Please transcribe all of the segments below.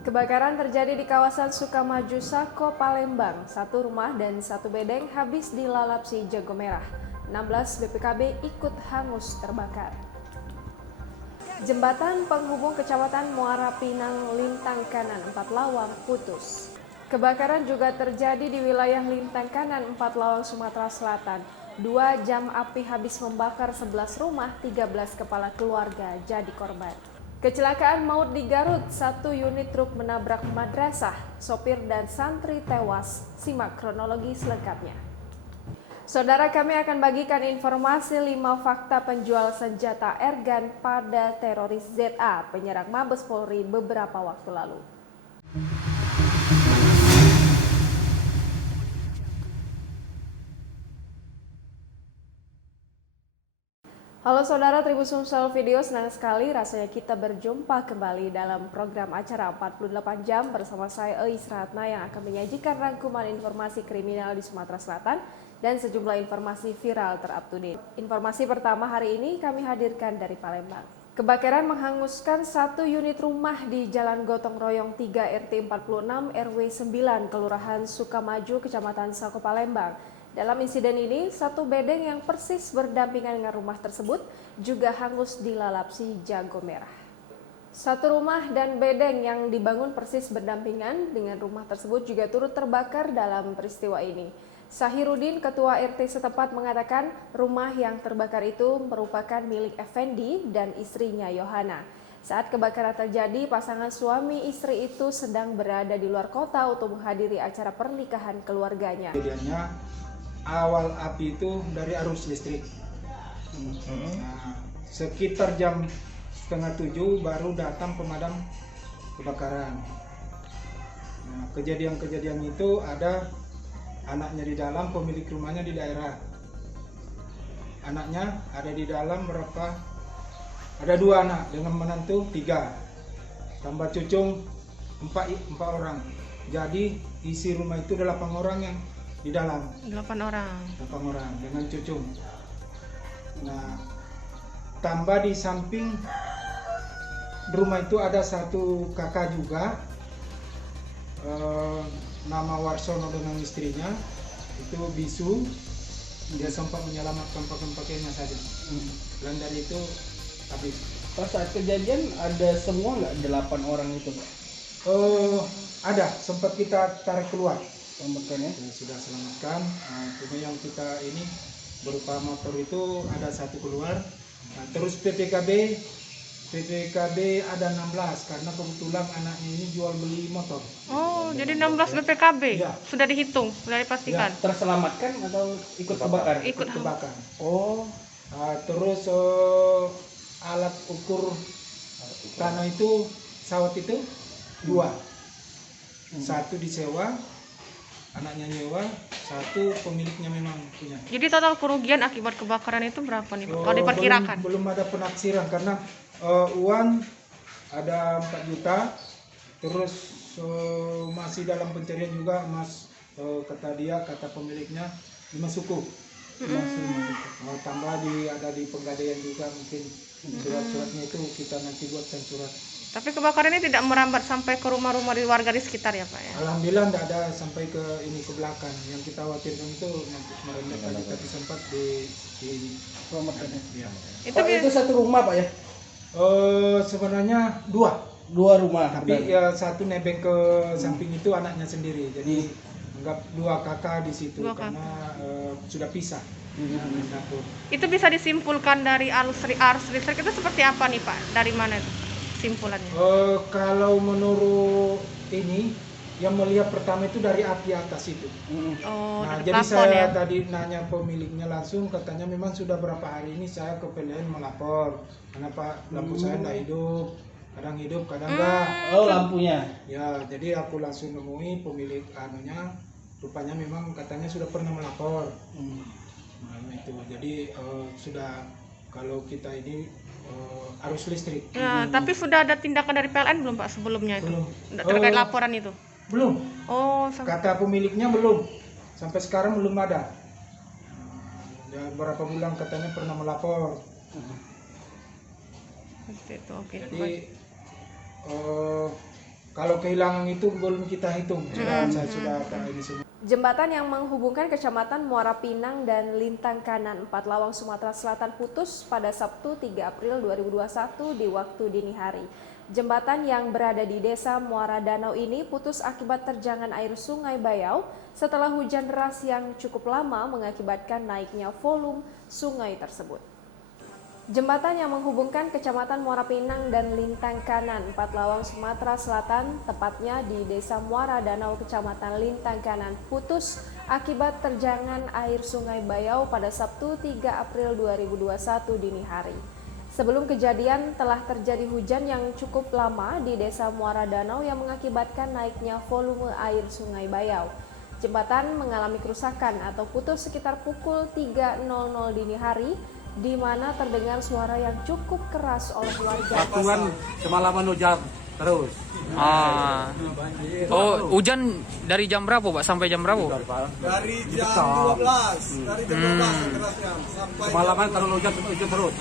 Kebakaran terjadi di kawasan Sukamaju, Sako, Palembang. Satu rumah dan satu bedeng habis dilalap si jago merah. 16 BPKB ikut hangus terbakar. Jembatan penghubung Kecamatan Muara Pinang, Lintang Kanan, 4 Lawang putus. Kebakaran juga terjadi di wilayah Lintang Kanan, 4 Lawang, Sumatera Selatan. 2 jam api habis membakar 11 rumah, 13 kepala keluarga jadi korban. Kecelakaan maut di Garut, 1 unit truk menabrak madrasah, sopir dan santri tewas. Simak kronologi selengkapnya. Saudara, kami akan bagikan informasi 5 fakta penjual senjata airgun pada teroris ZA, penyerang Mabes Polri beberapa waktu lalu. Halo saudara Tribun Sumsel Video, senang sekali rasanya kita berjumpa kembali dalam program acara 48 jam bersama saya Eis Ratna yang akan menyajikan rangkuman informasi kriminal di Sumatera Selatan dan sejumlah informasi viral terupdate. Informasi pertama hari ini kami hadirkan dari Palembang. Kebakaran menghanguskan 1 unit rumah di Jalan Gotong Royong 3 RT 46 RW 9 Kelurahan Sukamaju, Kecamatan Sako, Palembang. Dalam insiden ini, 1 bedeng yang persis berdampingan dengan rumah tersebut juga hangus dilalap si jago merah. 1 rumah dan bedeng yang dibangun persis berdampingan dengan rumah tersebut juga turut terbakar dalam peristiwa ini. Sahirudin, ketua RT setempat, mengatakan rumah yang terbakar itu merupakan milik Effendi dan istrinya Yohana. Saat kebakaran terjadi, pasangan suami istri itu sedang berada di luar kota untuk menghadiri acara pernikahan keluarganya. Awal api itu dari arus listrik. Nah, sekitar jam 6:30 baru datang pemadam kebakaran. Nah, kejadian itu ada anaknya di dalam, pemilik rumahnya di daerah. Anaknya ada di dalam berapa? Ada 2 anak dengan menantu 3, tambah cucung 4 orang. Jadi isi rumah itu 8 orang yang di dalam. 8 orang dengan cucung. Nah, tambah di samping rumah itu ada 1 kakak juga, nama Warsono dengan istrinya, itu bisu. Dia sempat menyelamatkan pakaian-pakaiannya saja. Dan dari itu habis. Pas saat kejadian ada semua nggak 8 orang itu, Pak? Ada, sempat kita tarik keluar. Selamatkan ya? Sudah selamatkan. Cuma yang kita ini berupa motor itu ada 1 keluar. Nah, terus PPKB ada 16 karena kebetulan anaknya ini jual beli motor. Oh, jadi 16 BPKB Ya. sudah dihitung, sudah dipastikan. Ya, terselamatkan atau ikut kebakar? Ikut kebakar. Oh, Terus alat ukur tanah itu, sawat itu 2. 1 disewa, anaknya nyewa, 1 pemiliknya memang punya. Jadi total kerugian akibat kebakaran itu berapa nih, Pak? Kalau diperkirakan? Belum ada penaksiran karena uang ada 4 juta, terus masih dalam pencarian juga, Mas. Kata pemiliknya 5 suku. Tambah ada di Pegadaian juga, mungkin surat-suratnya itu kita nanti buatkan surat. Tapi kebakaran ini tidak merambat sampai ke rumah-rumah di warga di sekitar ya, Pak ya? Alhamdulillah tidak ada sampai ke belakang. Yang kita khawatirkan itu merembet tadi, tapi sempat di selamatkan ya. Itu Pak, itu 1 rumah, Pak ya? Sebenarnya 2 rumah. tapi ya 1 nebeng ke samping itu anaknya sendiri. Jadi anggap 2 kakak di situ. 2 kakak. Karena sudah pisah. Itu bisa disimpulkan dari arus listrik itu seperti apa nih, Pak? Dari mana itu simpulannya? Kalau menurut ini yang melihat pertama itu dari api atas itu. Oh, Nah, dari jadi plafon saya ya? tadi nanya pemiliknya langsung, katanya memang sudah berapa hari ini saya ke PLN melapor. Kenapa lampu saya tidak hidup, kadang hidup, kadang enggak. Oh, lampunya. Ya, jadi aku langsung nemui pemilik anunya, rupanya memang katanya sudah pernah melapor. Nah, itu jadi sudah, kalau kita ini arus listrik. Nah, tapi sudah ada tindakan dari PLN belum, Pak, sebelumnya itu? Belum. Terkait laporan itu? Belum. Oh, Kata pemiliknya belum. Sampai sekarang belum ada. Ya, berapa bulan katanya pernah melapor. seperti itu. Oke. Jadi Kalau kehilangan itu belum kita hitung, saya sudah ini semua. Jembatan yang menghubungkan Kecamatan Muara Pinang dan Lintang Kanan, Empat Lawang, Sumatera Selatan putus pada Sabtu 3 April 2021 di waktu dini hari. Jembatan yang berada di Desa Muara Danau ini putus akibat terjangan air Sungai Bayau setelah hujan deras yang cukup lama mengakibatkan naiknya volume sungai tersebut. Jembatan yang menghubungkan Kecamatan Muara Pinang dan Lintang Kanan, Empat Lawang, Sumatera Selatan, tepatnya di Desa Muara Danau, Kecamatan Lintang Kanan, putus akibat terjangan air Sungai Bayau pada Sabtu 3 April 2021 dini hari. Sebelum kejadian telah terjadi hujan yang cukup lama di Desa Muara Danau yang mengakibatkan naiknya volume air Sungai Bayau. Jembatan mengalami kerusakan atau putus sekitar pukul 3.00 dini hari, di mana terdengar suara yang cukup keras oleh warga. Patungan semalaman hujan terus. Oh, hujan dari jam berapa, Pak? Sampai jam berapa? Dari jam 12, dari jam 12 kerasnya sampai Semalaman terus hujan terus.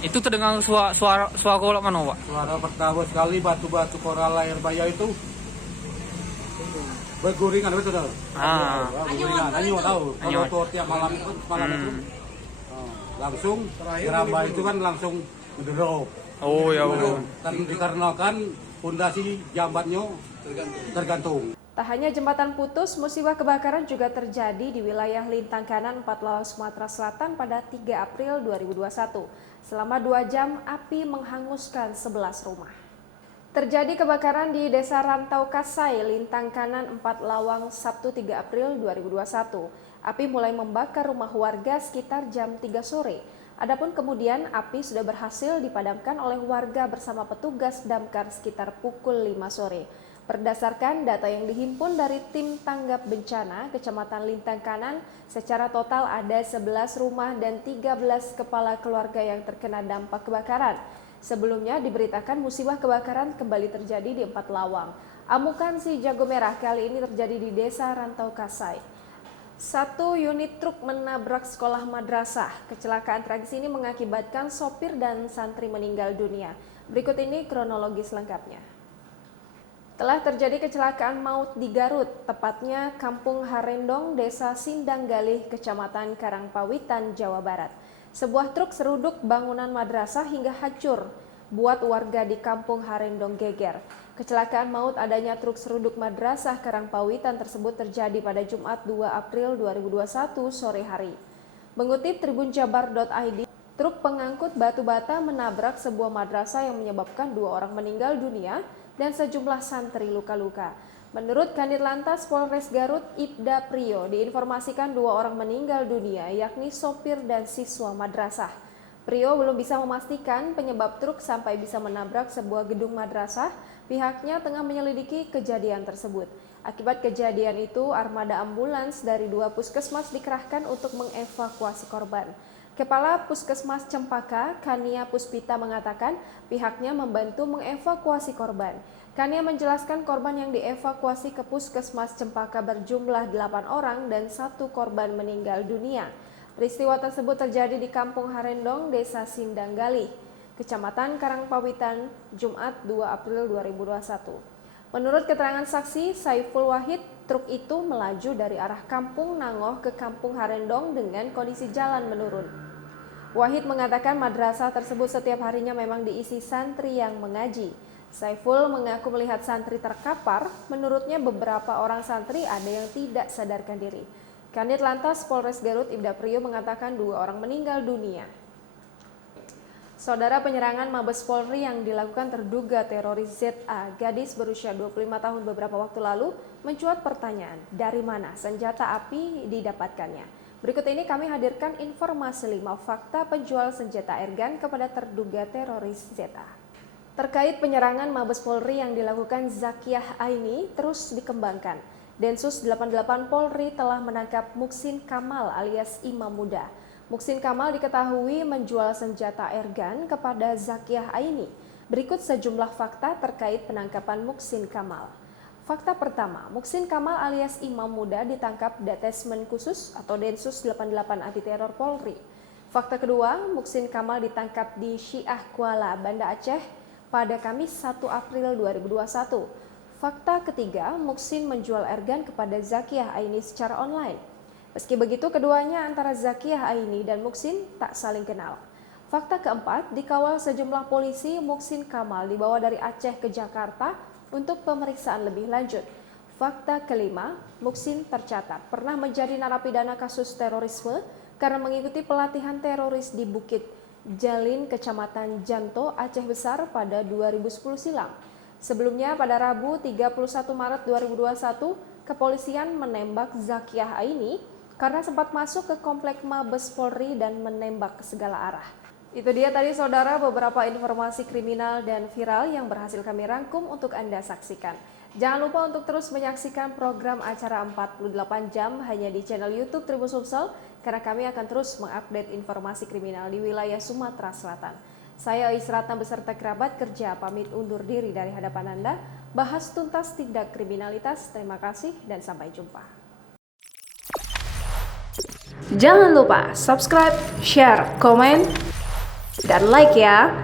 Itu terdengar suara kolak mana, Pak? Suara pertama sekali batu-batu koral air Bayau itu berguringan betul tahu. Berguringan. Anyo tahu. Kalau tiap malam itu langsung gerabah itu kan langsung ngedrop. Oh ya, Bu. Dikarenakan fondasi jambatnya tergantung. Tak hanya jembatan putus, musibah kebakaran juga terjadi di wilayah Lintang Kanan, Empat Lawang, Sumatera Selatan pada 3 April 2021. Selama 2 jam, api menghanguskan 11 rumah. Terjadi kebakaran di Desa Rantau Kasai, Lintang Kanan, Empat Lawang, Sabtu 3 April 2021. Api mulai membakar rumah warga sekitar jam 3 sore. Adapun kemudian api sudah berhasil dipadamkan oleh warga bersama petugas damkar sekitar pukul 5 sore. Berdasarkan data yang dihimpun dari tim tanggap bencana Kecamatan Lintang Kanan, secara total ada 11 rumah dan 13 kepala keluarga yang terkena dampak kebakaran. Sebelumnya diberitakan musibah kebakaran kembali terjadi di Empat Lawang. Amukan si jago merah kali ini terjadi di Desa Rantau Kasai. 1 unit truk menabrak sekolah madrasah. Kecelakaan tragis ini mengakibatkan sopir dan santri meninggal dunia. Berikut ini kronologis lengkapnya. Telah terjadi kecelakaan maut di Garut, tepatnya Kampung Harendong, Desa Sindanggalih, Kecamatan Karangpawitan, Jawa Barat. Sebuah truk seruduk bangunan madrasah hingga hancur, buat warga di Kampung Harendong geger. Kecelakaan maut adanya truk seruduk madrasah Karangpawitan tersebut terjadi pada Jumat 2 April 2021 sore hari. Mengutip tribunjabar.id, truk pengangkut batu bata menabrak sebuah madrasah yang menyebabkan 2 orang meninggal dunia dan sejumlah santri luka-luka. Menurut Kanit Lantas Polres Garut, Ibda Priyo, diinformasikan 2 orang meninggal dunia, yakni sopir dan siswa madrasah. Priyo belum bisa memastikan penyebab truk sampai bisa menabrak sebuah gedung madrasah. Pihaknya tengah menyelidiki kejadian tersebut. Akibat kejadian itu, armada ambulans dari 2 puskesmas dikerahkan untuk mengevakuasi korban. Kepala Puskesmas Cempaka, Kania Puspita, mengatakan pihaknya membantu mengevakuasi korban. Kania menjelaskan korban yang dievakuasi ke Puskesmas Cempaka berjumlah 8 orang dan 1 korban meninggal dunia. Peristiwa tersebut terjadi di Kampung Harendong, Desa Sindanggalih, Kecamatan Karangpawitan, Jumat 2 April 2021. Menurut keterangan saksi, Saiful Wahid, truk itu melaju dari arah Kampung Nangoh ke Kampung Harendong dengan kondisi jalan menurun. Wahid mengatakan madrasah tersebut setiap harinya memang diisi santri yang mengaji. Saiful mengaku melihat santri terkapar, menurutnya beberapa orang santri ada yang tidak sadarkan diri. Kanit Lantas Polres Garut Ibda Priyo mengatakan 2 orang meninggal dunia. Saudara, penyerangan Mabes Polri yang dilakukan terduga teroris ZA, gadis berusia 25 tahun beberapa waktu lalu, mencuat pertanyaan, dari mana senjata api didapatkannya? Berikut ini kami hadirkan informasi 5 fakta penjual senjata airgun kepada terduga teroris ZA. Terkait penyerangan Mabes Polri yang dilakukan Zakiyah Aini terus dikembangkan. Densus 88 Polri telah menangkap Muksin Kamal alias Imam Muda. Muksin Kamal diketahui menjual senjata airgun kepada Zakiyah Aini. Berikut sejumlah fakta terkait penangkapan Muksin Kamal. Fakta pertama, Muksin Kamal alias Imam Muda ditangkap Detesmen Khusus atau Densus 88 Anti Teror Polri. Fakta kedua, Muksin Kamal ditangkap di Syiah Kuala, Banda Aceh pada Kamis 1 April 2021. Fakta ketiga, Muksin menjual airgun kepada Zakiyah Aini secara online. Meski begitu, keduanya antara Zakiyah Aini dan Muksin tak saling kenal. Fakta keempat, dikawal sejumlah polisi, Muksin Kamal dibawa dari Aceh ke Jakarta untuk pemeriksaan lebih lanjut. Fakta kelima, Muksin tercatat pernah menjadi narapidana kasus terorisme karena mengikuti pelatihan teroris di Bukit Jalin, Kecamatan Janto, Aceh Besar pada 2010 silam. Sebelumnya pada Rabu 31 Maret 2021, kepolisian menembak Zakiyah Aini karena sempat masuk ke komplek Mabes Polri dan menembak ke segala arah. Itu dia tadi saudara beberapa informasi kriminal dan viral yang berhasil kami rangkum untuk Anda saksikan. Jangan lupa untuk terus menyaksikan program acara 48 jam hanya di channel YouTube Tribun Sumsel karena kami akan terus mengupdate informasi kriminal di wilayah Sumatera Selatan. Saya Isratna beserta kerabat kerja pamit undur diri dari hadapan Anda. Bahas tuntas tindak kriminalitas. Terima kasih dan sampai jumpa. Jangan lupa subscribe, share, komen, dan like ya.